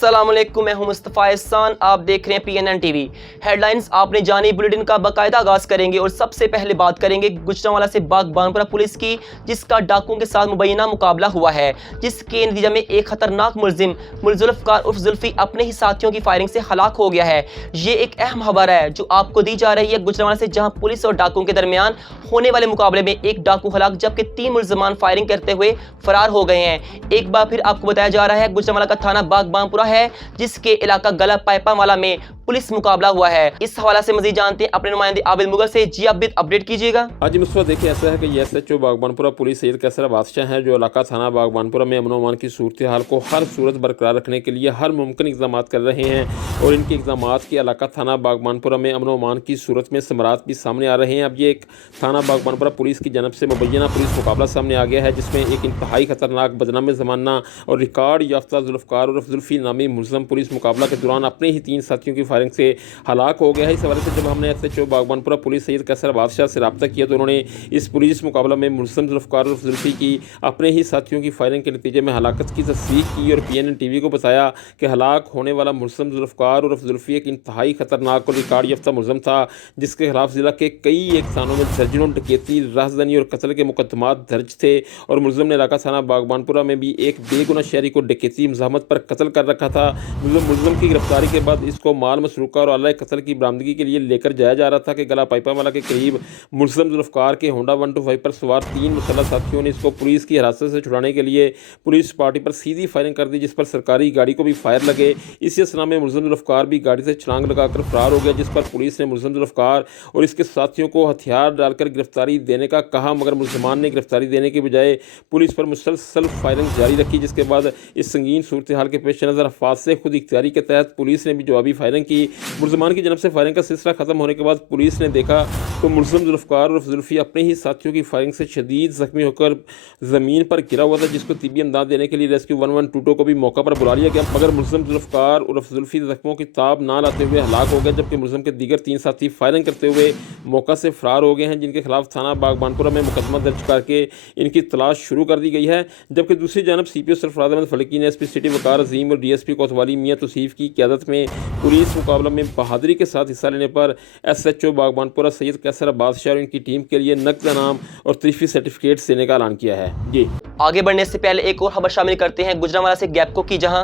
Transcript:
अस्सलामुअलैकुम, मैं हूं मुस्तफ़ा एहसान। आप देख रहे हैं PNN टीवी। हेडलाइंस आपने जानी, बुलेटिन का बाकायदा आगाज़ करेंगे और सबसे पहले बात करेंगे गुजरांवाला से बागबानपुरा पुलिस की, जिसका डाकुओं के साथ मुबैना मुकाबला हुआ है, जिसके नतीजे में एक खतरनाक मुलजिम जुल्फ़िकार उर्फ जुल्फ़ी अपने ही साथियों की फायरिंग से हलाक हो गया है। ये एक अहम खबर है जो आपको दी जा रही है गुजरांवाला से, जहां पुलिस और डाकुओं के दरमियान होने वाले मुकाबले में एक डाकू हलाक जबकि 3 मुलजमान फायरिंग करते हुए फरार हो गए हैं। एक बार फिर आपको बताया जा रहा है गुजरांवाला का थाना बागबानपुरा है, जिसके इलाका गला पाइपावाला में पुलिस मुकाबला हुआ है। इस हवाला से मजीद जानते हैं अपने नुमाइंदे आबिद मुगल से। जी आबिद, अपडेट कीजिएगा। आज मुस्तफा देखिए, ऐसा है कि ये SHO बागबानपुरा पुलिस सैयद कैसर बादशाह हैं, जो इलाका थाना बागबानपुरा में अमन अमान की सूरत हाल को हर सूरत बरकरार रखने के लिए हर मुमकिन इक़दाम कर रहे हैं और इनके इक़दाम के इलाका थाना बागबानपुरा में अमन अमान की सूरत में समरात भी सामने आ रहे हैं। अब ये एक थाना बागबानपुरा पुलिस की जानब से मुबैना पुलिस मुकाबला सामने आ गया है, जिसमें एक इंतहाई खतरनाक बदनाम ज़माना और रिकॉर्ड याफ्ता जुल्फ़िकार उर्फ जुल्फ़ी नामी मुलज़म पुलिस मुकाबला के दौरान अपने ही 3 साथियों की फायरिंग से हलाक हो गया है। इस हवाले से जब हमने SHO बागबानपुरा पुलिस सैयद कैसर बादशाह से रब्ता किया तो उन्होंने इस पुलिस मुकाबला में मुलज़म जुल्फ़िकार उर्फ जुल्फ़ी की अपने ही साथियों की फायरिंग के नतीजे में हलाकत की तस्दीक की और PNN TV को बताया कि हलाक होने वाला मुलज़म जुल्फ़िकार उर्फ जुल्फ़ी एक इंतहाई खतरनाक और रिकॉर्ड याफ्ता मुलज़म था, जिसके खिलाफ ज़िला के कई एक थानों में दर्जनों डकैती, राहज़नी और कत्ल के मुकदमात दर्ज थे और मुलज़म ने इलाका थाना बागबानपुरा में भी एक बेगुनाह शहरी को डकैती मज़ाहमत पर कत्ल कर रखा था। मुलज़म की गिरफ्तारी के बाद इसको माल मसरूका और आला कत्ल की बरामदगी के लिए लेकर जाया जा रहा था कि गला पाइपावाला के करीब मुलज़म जुल्फ़िकार के होंडा 125 पर सवार 3 मुसल्लह साथियों ने इसको पुलिस की हिरासत से छुड़ाने के लिए पुलिस पार्टी पर सीधी फायरिंग कर दी, जिस पर सरकारी गाड़ी को भी फायर लगे। इसी असना में मुलज़म जुल्फ़िकार भी गाड़ी से छलांग लगाकर फरार हो गया, जिस पर पुलिस ने मुलज़म जुल्फ़िकार और इसके साथियों को हथियार डालकर गिरफ्तारी देने का कहा, मगर मुलज़मान ने गिरफ्तारी देने के बजाय पुलिस पर मुसलसल फायरिंग जारी रखी। जिसके बाद इस संगीन सूरत हाल के पेश नज़र अफवाज से खुद इख्तियारी के तहत पुलिस ने भी जवाबी फायरिंग की। मुलज़मान की जानब से फायरिंग का सिलसिला खत्म होने के बाद पुलिस ने देखा तो मुलज़म जुल्फ़िकार उर्फ जुल्फ़ी अपने ही साथियों की फायरिंग से शदीद ज़ख्मी होकर ज़मीन पर गिरा हुआ था, जिसको तिब्बी इमदाद देने के लिए रेस्क्यू 112 को भी मौका पर बुला लिया गया, मगर मुलज़म जुल्फ़िकार उर्फ जुल्फ़ी ज़ख्मों की ताब ना लाते हुए हलाक हो गया, जबकि मुलज़म के दीगर 3 साथी फायरिंग करते हुए मौका से फरार हो गए हैं, जिनके खिलाफ थाना बागबानपुरा में मुकदमा दर्ज करके इनकी तलाश शुरू कर दी गई है। जबकि दूसरी जानब CPO सरफराज अहमद फलकी ने SP सिटी वकार अजीम और DSP कोतवाली मियाँ तौसीफ की क़यादत में पुलिस मुकाबला में बहादुरी के साथ हिस्सा लेने पर SHO बागबानपुरा सैयद कैसर बादशाह और इनकी टीम के लिए नक़द इनाम और तरीफ़ी सर्टिफिकेट देने का ऐलान किया है। जी, आगे बढ़ने से पहले एक और खबर शामिल करते हैं गुजरांवाला से गैपको की, जहां